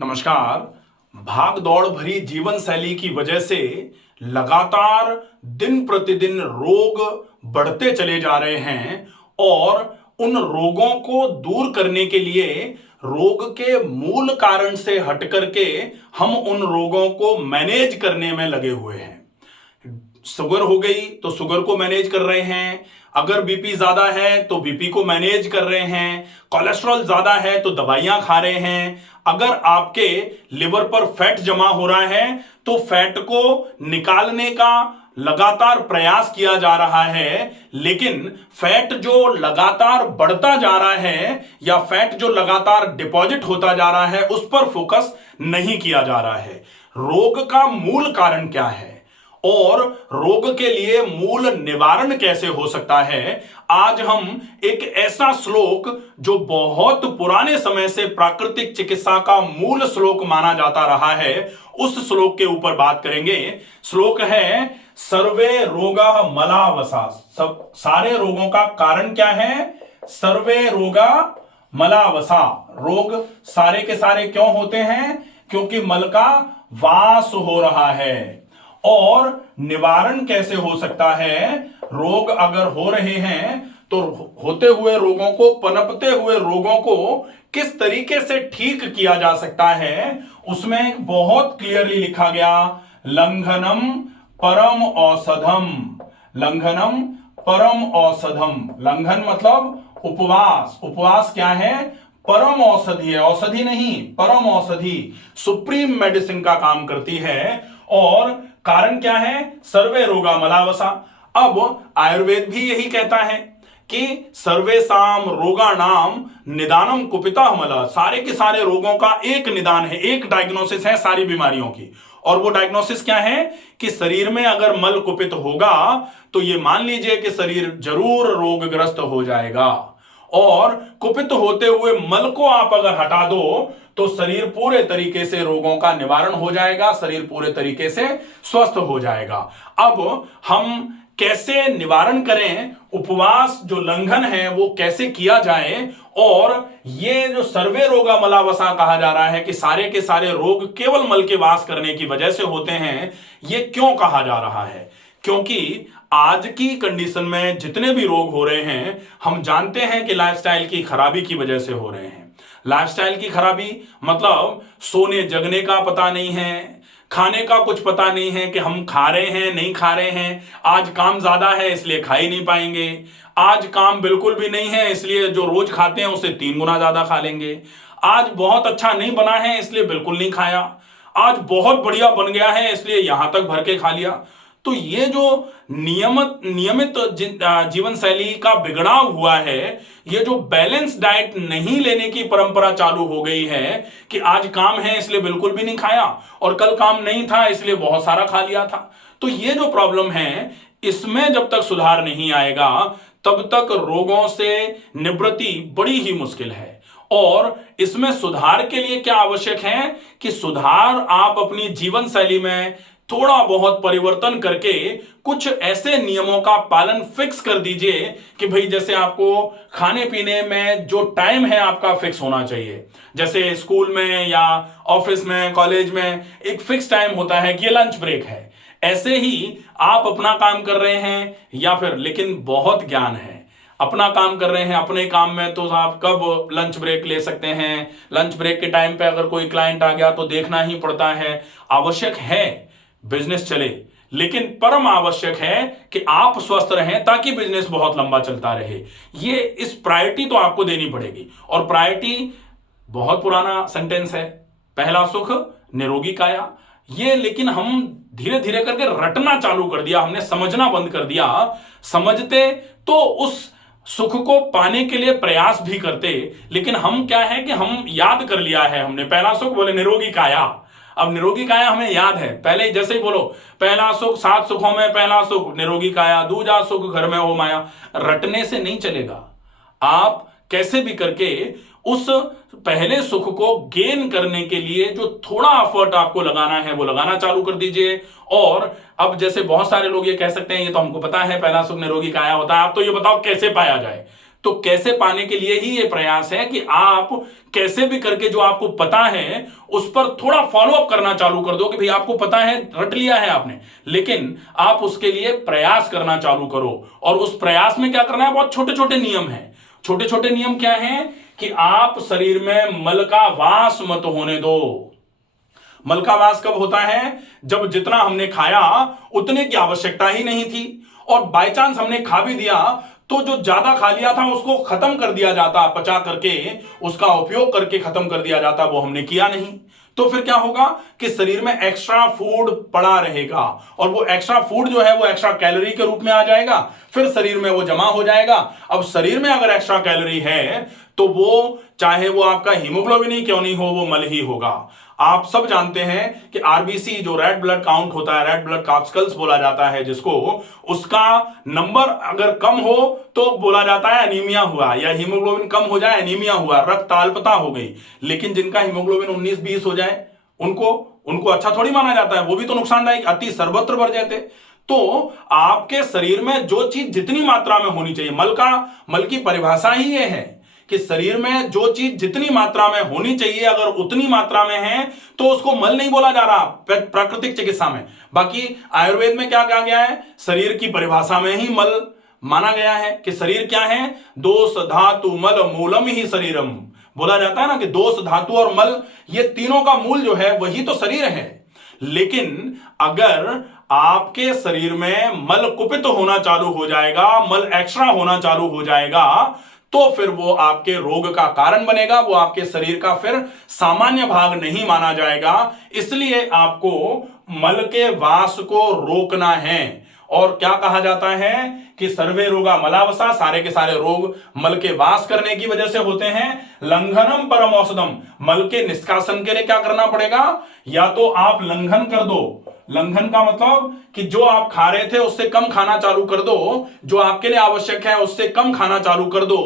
नमस्कार। भाग दौड़ भरी जीवन शैली की वजह से लगातार दिन प्रतिदिन रोग बढ़ते चले जा रहे हैं और उन रोगों को दूर करने के लिए रोग के मूल कारण से हट करके हम उन रोगों को मैनेज करने में लगे हुए हैं। शुगर हो गई तो शुगर को मैनेज कर रहे हैं, अगर बीपी ज्यादा है तो बीपी को मैनेज कर रहे हैं, कोलेस्ट्रॉल ज्यादा है तो दवाइयां खा रहे हैं, अगर आपके लिवर पर फैट जमा हो रहा है तो फैट को निकालने का लगातार प्रयास किया जा रहा है। लेकिन फैट जो लगातार बढ़ता जा रहा है या फैट जो लगातार डिपॉजिट होता जा रहा है उस पर फोकस नहीं किया जा रहा है। रोग का मूल कारण क्या है और रोग के लिए मूल निवारण कैसे हो सकता है, आज हम एक ऐसा श्लोक जो बहुत पुराने समय से प्राकृतिक चिकित्सा का मूल श्लोक माना जाता रहा है उस श्लोक के ऊपर बात करेंगे। श्लोक है सर्वे रोगा मलावसा। सब सारे रोगों का कारण क्या है? सर्वे रोगा मलावसा। रोग सारे के सारे क्यों होते हैं? क्योंकि मल का वास हो रहा है। और निवारण कैसे हो सकता है? रोग अगर हो रहे हैं तो होते हुए रोगों को, पनपते हुए रोगों को किस तरीके से ठीक किया जा सकता है उसमें बहुत क्लियरली लिखा गया, लंघनम परम औषधम। लंघनम परम औषधम। लंघन मतलब उपवास। उपवास क्या है? परम औषधि है। औषधि नहीं, परम औषधि, सुप्रीम मेडिसिन का काम करती है। और कारण क्या है? सर्वे रोगा मलावसा। अब आयुर्वेद भी यही कहता है कि सर्वेसाम रोगाणाम निदानम कुपिता मला। सारे के सारे रोगों का एक निदान है, एक डायग्नोसिस है सारी बीमारियों की। और वो डायग्नोसिस क्या है कि शरीर में अगर मल कुपित होगा तो ये मान लीजिए कि शरीर जरूर रोगग्रस्त हो जाएगा। और कुपित होते हुए मल को आप अगर हटा दो तो शरीर पूरे तरीके से रोगों का निवारण हो जाएगा, शरीर पूरे तरीके से स्वस्थ हो जाएगा। अब हम कैसे निवारण करें, उपवास जो लंघन है वो कैसे किया जाए, और ये जो सर्वे रोगा मलावसा कहा जा रहा है कि सारे के सारे रोग केवल मल के वास करने की वजह से होते हैं, ये क्यों कहा जा रहा है? क्योंकि आज की कंडीशन में जितने भी रोग हो रहे हैं हम जानते हैं कि लाइफस्टाइल की खराबी की वजह से हो रहे हैं। लाइफस्टाइल की खराबी मतलब सोने जगने का पता नहीं है, खाने का कुछ पता नहीं है कि हम खा रहे हैं नहीं खा रहे हैं, आज काम ज्यादा है इसलिए खा ही नहीं पाएंगे, आज काम बिल्कुल भी नहीं है इसलिए जो रोज खाते हैं उसे 3 गुना ज्यादा खा लेंगे, आज बहुत अच्छा नहीं बना है इसलिए बिल्कुल नहीं खाया, आज बहुत बढ़िया बन गया है इसलिए यहां तक भर के खा लिया। तो ये जो नियमित जीवन शैली का बिगड़ाव हुआ है, ये जो बैलेंस डाइट नहीं लेने की परंपरा चालू हो गई है कि आज काम है इसलिए बिल्कुल भी नहीं खाया और कल काम नहीं था इसलिए बहुत सारा खा लिया था। तो ये जो प्रॉब्लम है इसमें जब तक सुधार नहीं आएगा तब तक रोगों से निवृत्ति बड़ी ही मुश्किल है। और इसमें सुधार के लिए क्या आवश्यक है कि सुधार आप अपनी जीवन शैली में थोड़ा बहुत परिवर्तन करके कुछ ऐसे नियमों का पालन फिक्स कर दीजिए कि भाई जैसे आपको खाने पीने में जो टाइम है आपका फिक्स होना चाहिए। जैसे स्कूल में या ऑफिस में कॉलेज में एक फिक्स टाइम होता है कि ये लंच ब्रेक है, ऐसे ही आप अपना काम कर रहे हैं या फिर, लेकिन बहुत ज्ञान है, अपना काम कर रहे हैं अपने काम में तो आप कब लंच ब्रेक ले सकते हैं? लंच ब्रेक के टाइम पे अगर कोई क्लाइंट आ गया तो देखना ही पड़ता है। आवश्यक है बिजनेस चले, लेकिन परम आवश्यक है कि आप स्वस्थ रहें ताकि बिजनेस बहुत लंबा चलता रहे। ये इस प्रायोरिटी तो आपको देनी पड़ेगी। और प्रायोरिटी बहुत पुराना सेंटेंस है, पहला सुख निरोगी काया। ये लेकिन हम धीरे धीरे करके रटना चालू कर दिया, हमने समझना बंद कर दिया। समझते तो उस सुख को पाने के लिए प्रयास भी करते, लेकिन हम क्या है कि हम याद कर लिया है, हमने पहला सुख बोले निरोगी काया। अब निरोगी काया हमें याद है, पहले जैसे ही बोलो पहला सुख 7 सुखों में पहला सुख निरोगी काया, दूजा सुख घर में हो माया। रटने से नहीं चलेगा, आप कैसे भी करके उस पहले सुख को गेन करने के लिए जो थोड़ा एफर्ट आपको लगाना है वो लगाना चालू कर दीजिए। और अब जैसे बहुत सारे लोग ये कह सकते हैं ये तो हमको पता है पहला सुख निरोगी काया होता है, आप तो ये बताओ कैसे पाया जाए। तो कैसे पाने के लिए ही ये प्रयास है कि आप कैसे भी करके जो आपको पता है उस पर थोड़ा फॉलो अप करना चालू कर दो कि भाई आपको पता है, रट लिया है आपने, लेकिन आप उसके लिए प्रयास करना चालू करो। और उस प्रयास में क्या करना है, बहुत छोटे छोटे नियम है। छोटे छोटे नियम क्या हैं कि आप शरीर में मल का वास मत होने दो। मल का वास कब होता है, जब जितना हमने खाया उतने की आवश्यकता ही नहीं थी, और बाय चांस हमने खा भी दिया तो जो ज्यादा खा लिया था उसको खत्म कर दिया जाता, पचा करके उसका उपयोग करके खत्म कर दिया जाता, वो हमने किया नहीं। तो फिर क्या होगा कि शरीर में एक्स्ट्रा फूड पड़ा रहेगा, और वो एक्स्ट्रा फूड जो है वो एक्स्ट्रा कैलोरी के रूप में आ जाएगा, फिर शरीर में वो जमा हो जाएगा। अब शरीर में अगर एक्स्ट्रा कैलोरी है तो वो चाहे वो आपका हीमोग्लोबिन ही क्यों नहीं हो, वो मल ही होगा। आप सब जानते हैं कि आरबीसी जो रेड ब्लड काउंट होता है, रेड ब्लड कार्पस्कल्स बोला जाता है जिसको, उसका नंबर अगर कम हो तो बोला जाता है एनीमिया हुआ, या हीमोग्लोबिन कम हो जाए एनीमिया हुआ, रक्त अल्पता हो गई। लेकिन जिनका हीमोग्लोबिन 19-20 हो जाए उनको अच्छा थोड़ी माना जाता है, वो भी तो नुकसानदायक, अति सर्वत्र बढ़ जाते। तो आपके शरीर में जो चीज जितनी मात्रा में होनी चाहिए, मल की परिभाषा ही ये है कि शरीर में जो चीज जितनी मात्रा में होनी चाहिए अगर उतनी मात्रा में है तो उसको मल नहीं बोला जा रहा प्राकृतिक चिकित्सा में। बाकी आयुर्वेद में क्या कहा गया है, शरीर की परिभाषा में ही मल माना गया है कि शरीर क्या है, दोष धातु मल मूलम ही शरीरम। बोला जाता है ना कि दोष धातु और मल, ये तीनों का मूल जो है वही तो शरीर है। लेकिन अगर आपके शरीर में मल कुपित होना चालू हो जाएगा, मल एक्स्ट्रा होना चालू हो जाएगा, तो फिर वो आपके रोग का कारण बनेगा, वो आपके शरीर का फिर सामान्य भाग नहीं माना जाएगा। इसलिए आपको मल के वास को रोकना है। और क्या कहा जाता है कि सर्वे रोगा मलावसा, सारे के सारे रोग मल के वास करने की वजह से होते हैं। लंघनम परम औषधम, मल के निष्कासन के लिए क्या करना पड़ेगा, या तो आप लंघन कर दो। लंघन का मतलब कि जो आप खा रहे थे उससे कम खाना चालू कर दो, जो आपके लिए आवश्यक है उससे कम खाना चालू कर दो।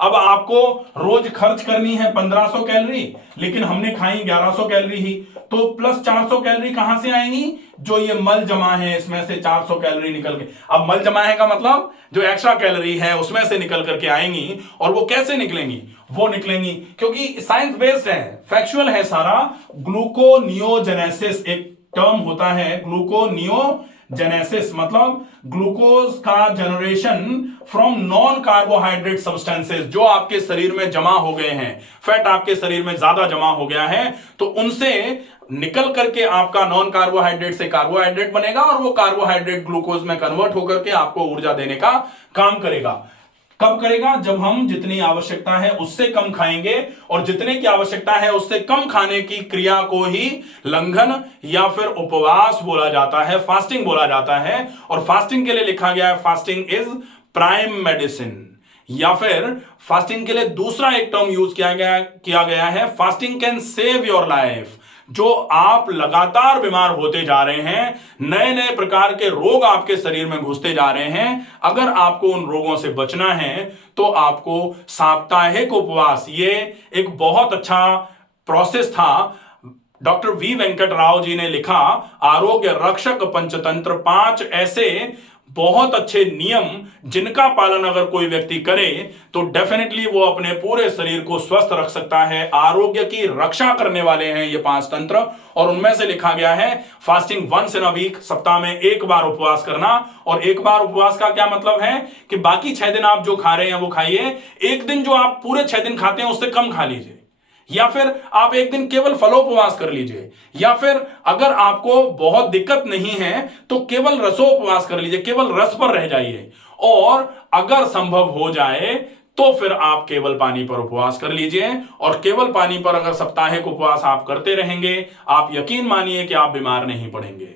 अब आपको रोज खर्च करनी है 1500 कैलोरी, लेकिन हमने खाई 1100 कैलोरी ही, तो प्लस 400 कैलोरी कहां से आएंगी, जो ये मल जमा है इसमें से 400 कैलोरी निकल के। अब मल जमा है का मतलब जो एक्स्ट्रा कैलोरी है उसमें से निकल करके आएंगी। और वो कैसे निकलेंगी, वो निकलेंगी क्योंकि साइंस बेस्ड है, फैक्चुअल है सारा। ग्लूकोनियोजेनेसिस एक टर्म होता है, ग्लूकोनियोजेनेसिस मतलब ग्लूकोज का generation from non carbohydrate substances, जो आपके शरीर में जमा हो गए हैं, फैट आपके शरीर में ज्यादा जमा हो गया है, तो उनसे निकल करके आपका नॉन कार्बोहाइड्रेट से कार्बोहाइड्रेट बनेगा, और वो कार्बोहाइड्रेट ग्लूकोज में कन्वर्ट होकर के आपको ऊर्जा देने का काम करेगा। कब करेगा, जब हम जितनी आवश्यकता है उससे कम खाएंगे, और जितने की आवश्यकता है उससे कम खाने की क्रिया को ही लंघन या फिर उपवास बोला जाता है, फास्टिंग बोला जाता है। और फास्टिंग के लिए लिखा गया है फास्टिंग इज प्राइम मेडिसिन, या फिर फास्टिंग के लिए दूसरा एक टर्म यूज किया गया है, fasting can save your life. जो आप लगातार बीमार होते जा रहे हैं, नए नए प्रकार के रोग आपके शरीर में घुसते जा रहे हैं, अगर आपको उन रोगों से बचना है तो आपको साप्ताहिक उपवास, ये एक बहुत अच्छा प्रोसेस था। डॉक्टर वी वेंकट राव जी ने लिखा आरोग्य रक्षक पंचतंत्र, 5 ऐसे बहुत अच्छे नियम जिनका पालन अगर कोई व्यक्ति करे तो डेफिनेटली वो अपने पूरे शरीर को स्वस्थ रख सकता है। आरोग्य की रक्षा करने वाले हैं ये 5 तंत्र, और उनमें से लिखा गया है fasting once in a week, सप्ताह में एक बार उपवास करना। और एक बार उपवास का क्या मतलब है कि बाकी 6 दिन आप जो खा रहे हैं वो खाइए, एक दिन जो आप पूरे 6 दिन खाते हैं उससे कम खा लीजिए, या फिर आप एक दिन केवल फलोपवास कर लीजिए, या फिर अगर आपको बहुत दिक्कत नहीं है तो केवल रसोपवास कर लीजिए, केवल रस पर रह जाइए। और अगर संभव हो जाए तो फिर आप केवल पानी पर उपवास कर लीजिए। और केवल पानी पर अगर साप्ताहिक उपवास आप करते रहेंगे, आप यकीन मानिए कि आप बीमार नहीं पड़ेंगे।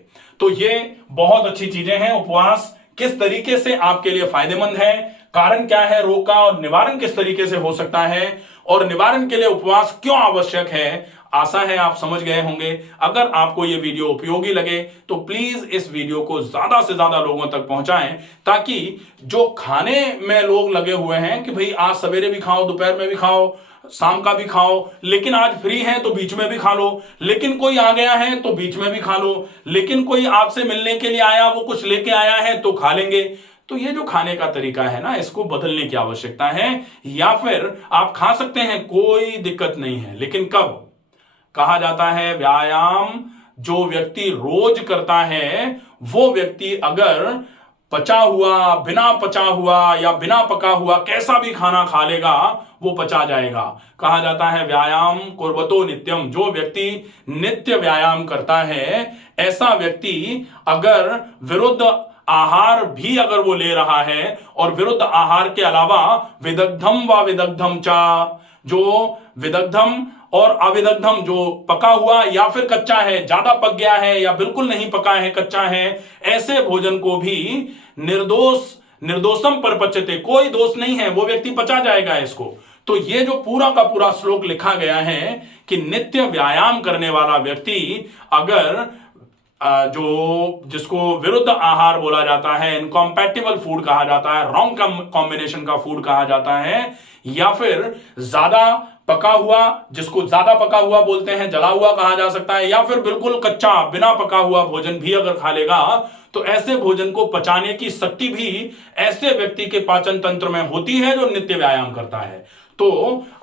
तो ये बहुत अच्छी चीजें हैं। उपवास किस तरीके से आपके लिए फायदेमंद है, कारण क्या है रोग का, और निवारण किस तरीके से हो सकता है, और निवारण के लिए उपवास क्यों आवश्यक है, आशा है आप समझ गए होंगे। अगर आपको यह वीडियो उपयोगी लगे तो प्लीज इस वीडियो को ज्यादा से ज्यादा लोगों तक पहुंचाएं, ताकि जो खाने में लोग लगे हुए हैं कि भाई आज सवेरे भी खाओ, दोपहर में भी खाओ, शाम का भी खाओ, लेकिन आज फ्री है तो बीच में भी खा लो, लेकिन कोई आ गया है तो बीच में भी खा लो, लेकिन कोई आपसे मिलने के लिए आया, वो कुछ लेके आया है तो खा लेंगे, तो ये जो खाने का तरीका है ना, इसको बदलने की आवश्यकता है। या फिर आप खा सकते हैं, कोई दिक्कत नहीं है, लेकिन कब? कहा जाता है व्यायाम जो व्यक्ति रोज करता है, वो व्यक्ति अगर पचा हुआ, बिना पचा हुआ या बिना पका हुआ कैसा भी खाना खा लेगा, वो पचा जाएगा। कहा जाता है व्यायाम कुर्वतो नित्यम, जो व्यक्ति नित्य व्यायाम करता है, ऐसा व्यक्ति अगर विरुद्ध आहार भी अगर वो ले रहा है, और विरुद्ध आहार के अलावा विदग्धम व विदग्धम चा, जो विदग्धम और अविदग्धम, जो पका हुआ या फिर कच्चा है, ज्यादा पक गया है या बिल्कुल नहीं पका है, कच्चा है, ऐसे भोजन को भी निर्दोषम पर पचते, कोई दोष नहीं है, वो व्यक्ति पचा जाएगा इसको। तो ये जो पूरा का पूरा श्लोक लिखा गया है कि नित्य व्यायाम करने वाला व्यक्ति अगर जो जिसको विरुद्ध आहार बोला जाता है, इनकॉम्पैटिबल फूड कहा जाता है, रॉन्ग कॉम्बिनेशन का फूड कहा जाता है, या फिर ज्यादा पका हुआ, जिसको ज्यादा पका हुआ बोलते हैं, जला हुआ कहा जा सकता है, या फिर बिल्कुल कच्चा बिना पका हुआ भोजन भी अगर खा लेगा, तो ऐसे भोजन को पचाने की शक्ति भी ऐसे व्यक्ति के पाचन तंत्र में होती है जो नित्य व्यायाम करता है। तो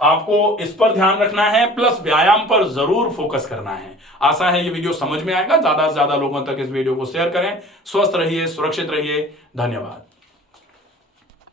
आपको इस पर ध्यान रखना है, प्लस व्यायाम पर जरूर फोकस करना है। आशा है ये वीडियो समझ में आएगा। ज्यादा से ज्यादा लोगों तक इस वीडियो को शेयर करें। स्वस्थ रहिए, सुरक्षित रहिए। धन्यवाद।